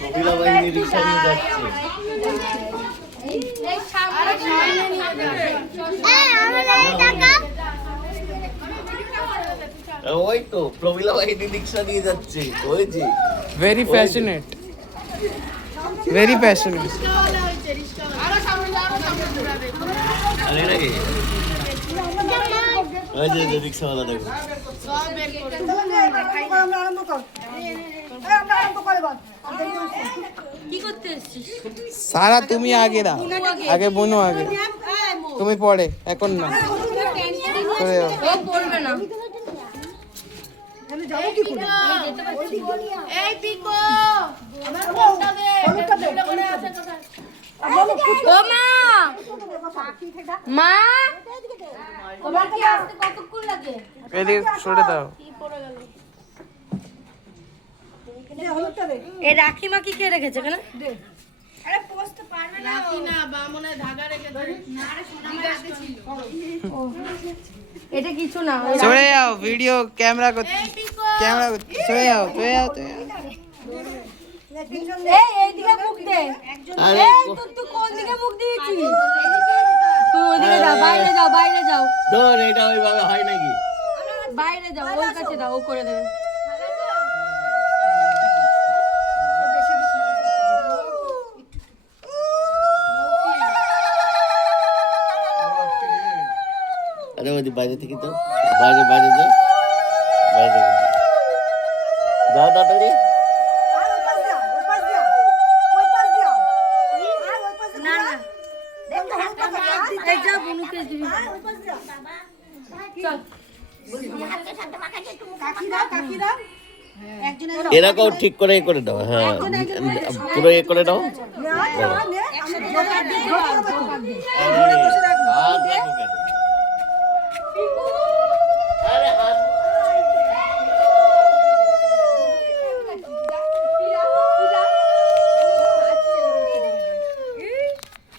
মহিলা বাহিনী রিক্সা নিয়ে যাচ্ছে। ওই তো প্রমিলা বাহিনী রিক্সা নিয়ে যাচ্ছে, ওই যে ভেরি প্যাশনেট, ভেরি প্যাশনেট। আরে নাকি ওই যে রিক্সাওয়ালা দেখো। সারা তুমি আগে না, আগে বোনো আগে, তুমি পড়ে এখন না। এদিকে সরে দাও। এই রাখি মা কি কে রেখেছে কেন? আরে পোস্ট পারবে না রাখি না বা মনে ধাগা রেখেছে না। আরে সোনা মাঝে ছিল এটা কিছু না। সরে যাও, ভিডিও ক্যামেরা করতে, ক্যামেরা করতে সরে যাও, সরে যাও। এই এইদিকে মুখ দে। এই তুই কোন দিকে মুখ দিয়েছিস? তুই ওদিকে যা, বাইরে যাও, বাইরে যাও। ধর, এটা ওইভাবে হয় নাকি? বাইরে যাও, ওর কাছে দাও, ও করে দেবে। আরে ওই বাইরে থেকে তো, বাইরে বাইরে যাও, বাইরে যাও তাড়াতাড়ি। না না এই যা বুনুকে দিবি। চল এরকম ঠিক করে করে দাও। হ্যাঁ, পুরো এ করে দাও।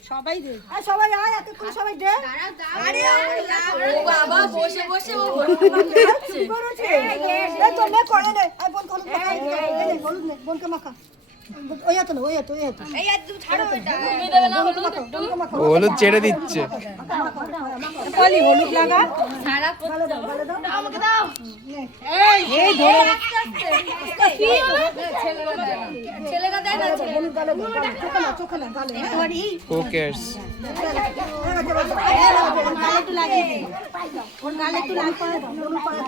সবাই দে, সবাই আয়, এতক্ষণ সবাই দে। আরে ও বাবা বসে বসে ও কি করেছে? এই তো নে করে নে, আই বোন হলুদ মাখা, এই হলুদ নে, বোনকে মাখা। ওই এত না, ওই এত, ওই এত। এই একদম ছাড়ো এটা। তুমি দেবে না হলুদ? বোনকে মাখা। হলুদ ছেড়ে দিচ্ছে। পলি হলুদ লাগা। সারা ভালো দাও, ভালো দাও। আমাকে দাও। এই এই ধরে ছেলেটা দেয় না। হলুদ গালে দাও, চোখে না, চোখে না, গালে। হু কেয়ারস? গালে একটু লাগিয়ে দে। ওর গালে একটু লাগিয়ে পায়ে দাও, হলুদ পায়ে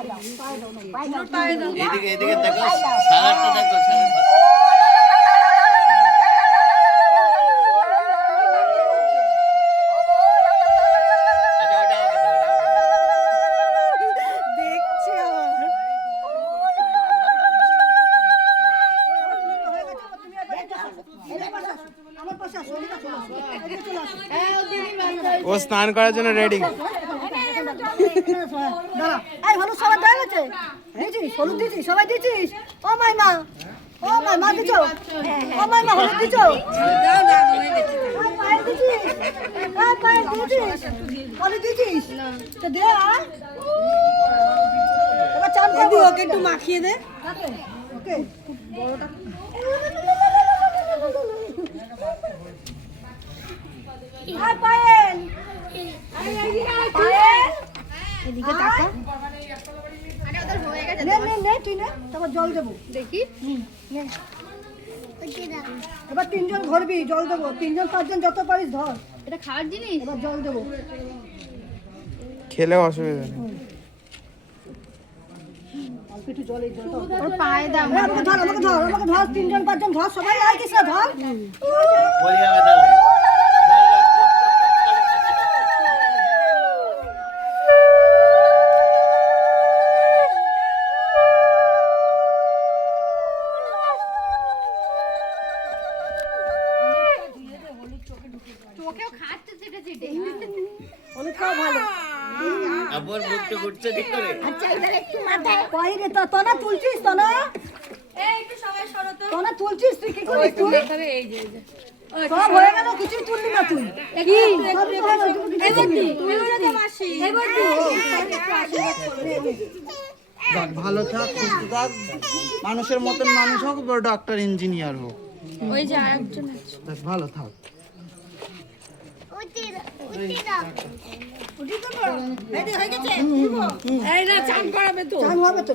দাও, পায়ে দাও। এদিকে এদিকে দেখো, সারাটা দেখো, সারাটা। দেখছে আমার পাশে আসো, এদিকে চলে আসো, এদিকে চলে আসো। ও স্নান করার জন্য রেডি। দাঁড়া, এই হলুদ সবাই দেওয়া গেছে? দিয়েছিস হলুদ, দিয়েছিস সবাই, দিয়েছিস? ও মাইমা, ও মাইমা দিছো? ও মাইমা হলুদ দিছো? ওই পায়েল দিছিস? ওই পায়েল দিয়েছিস? হলুদ দিয়েছিস? তো দে আর। এবার চান করবো। ওকে একটু মাখিয়ে দে। ওকে, বড়টা। আর পায়েল, পায়েল, এদিকে তাকা। নে নে নে, তুই নে, তারপর জল দেবো। দেখি নে। এবার তিনজন ধরবি, জল দেবো। তিনজন পাঁচজন যত পারিস ধর। এটা খাওয়ার জিনিস? এবার জল দেবো। খেলেও অসুবিধা নেই। অল্প একটু জল, এই জলটা। ওর পায়ে দাও। আমাকে ধর, আমাকে ধর, আমাকে ধর। তিনজন পাঁচজন ধর, সবাই আর কিছু না, ধর। বলি হবে তাহলে। চোখেও খাচ্ছে সেটা সেটা। হলুদ খাওয়া ভালো। আবার মুখটা ঘুরছে ঠিক করে। আচ্ছা, এবার একটু মাথায় কই রে, তো না তুলছিস তো না? এই একটু সবাই সরো তো। তো না তুলছিস, তুই কি করিস তুই? এই যে এই যে। সব হয়ে গেল, কিছুই তুললি না তুই। কি? সব তো হলো, তুই কিছু এবার তুললি তুই, না। তুমি ওটা দে মাসি। এবার তুই। ভালো থাক, সুস্থ থাক, মানুষের মতন মানুষ হোক, বড় ডক্টর ইঞ্জিনিয়ার হোক। ওই যে আরেকজন আছে। বেশ ভালো থাক। এই না চান করাবে তো। চান হবে তো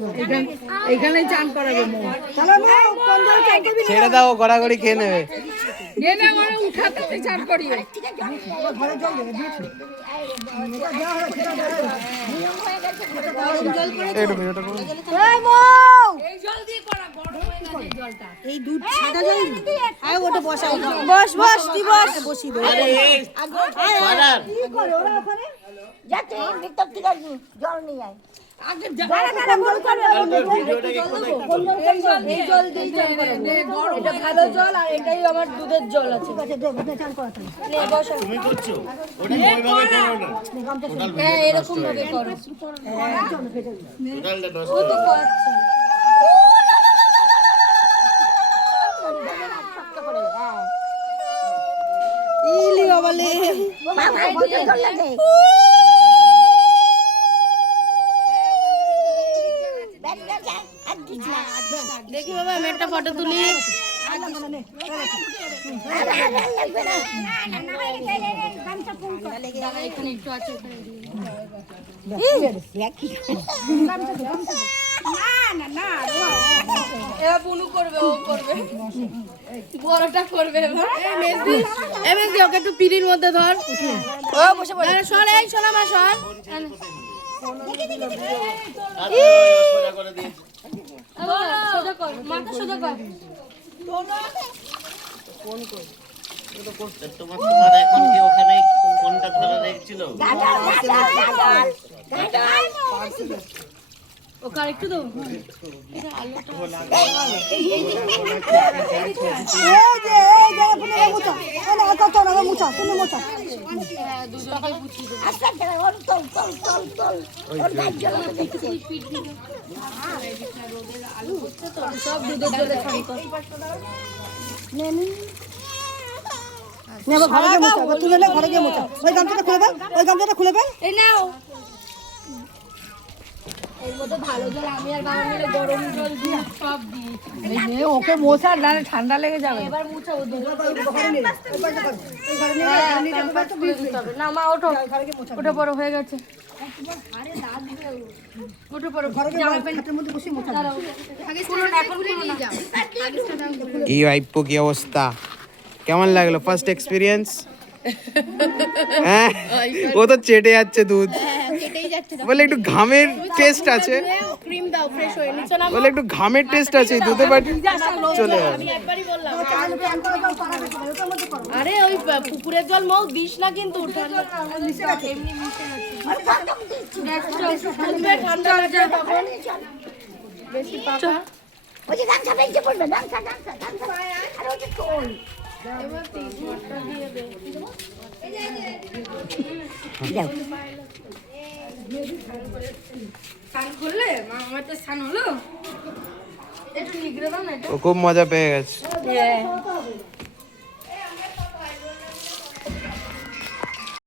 এখানে চান করাবে মো। চলো মা কোন জল চান করবি না ছেড়ে দাও, গড়াগড়ি খেয়ে নেবে। নেনে ঘরে উঠাতে চান করিও। ঘরে জল দেবে দিয়েছি একটু ভিডিওটা করো। এই মো এই জল দিয়ে করা গরম হয়ে গেছে জলটা। এই দুধ সাদা জল আয় ওটা বসাই বস বস তুই বস বসি দে আরে এই ফাদার কি করে ওরা ওখানে যাচ্ছে ভিতর থেকে জল নিয়ে আয় আগে জল করবে আর তোর ভিডিওটাকে কোথায় এই জল দিয়ে চান করাবো। এটা ভালো জল আর এটাই আমার দুধের জল আছে। ঠিক আছে দে চান করাতে নে বসো। তুমি করছো ওটা ওইভাবে করো না টোটাল হ্যাঁ এরকম ভাবে করো। টোটালটা নষ্ট ও তো করছে। ইলি বাবালে বাবা ভিতর জল লাগে ব্যাগটা যা আর দিস না দেখি বাবা আমি একটা ফটো তুলি। লাগবে না এখানে একটু আছে ওখানে এবার বুনু করবে, ও করবে, বড়টা করবে। এমএসডি ওকে একটু পিড়ির মধ্যে ধর। ও বসে পড়ে। সর এই সোনা মা সর। সোজা করে দিয়েছি সোজা কর, মাথা সোজা কর। তোমার এখন কি ওখানে কোনটা ধরে রেখেছিল ওকে আর একটু দাও। এই যে মুছা না কত না মুছা তুমি মুছা আচ্ছা ওর তল তল তল তল ওর গাছ জল দেখছি সব দুধের জলে খালি কর। নে ঘরে গিয়ে মুছা তুলে নে ঘরে গিয়ে মুছা ওই গামছাটা খুলে দাও ওই গামছাটা খুলে দাও এই নাও। এর মধ্যে ভালো জল আমি আর বাবা মিলে গরম জল দিয়ে সব দিয়েছি। ওকে মোছা না ঠান্ডা লেগে যাবে এবার মুছা ও দুধ। না মা ওঠো, ওটা বড় হয়ে গেছে। ওটা বড় জামা প্যান্ট হাতের মধ্যে বসে মোছা খুলো না, এখন খুলো না। কি আইপো, কি অবস্থা, কেমন লাগলো ফার্স্ট এক্সপিরিয়েন্স? হ্যাঁ ও তো চেটে যাচ্ছে দুধ, বলে একটু ঘামের টেস্ট আছে, ক্রিম দাও ফ্রেশ হয়ে নিচে না। বলে একটু ঘামের টেস্ট আছে দুধে, বাট চলে যাবে। আমি একবারই বললাম আরে ওই পুকুরের জল মৌ দিস না কিন্তু এমনি মিশে গেছে। ঠান্ডা লাগছে তখন বেশি পাকা। ওই যে গামছা বেঁচে পড়বে গামছা গামছা গামছা আর ওই যে তোল এবার তিনটা দিয়ে দে। স্নান করলে মা আমার তো স্নান হলো। একটু নিগড়ে দাও না এটা। ও খুব মজা পেয়ে গেছে। হ্যাঁ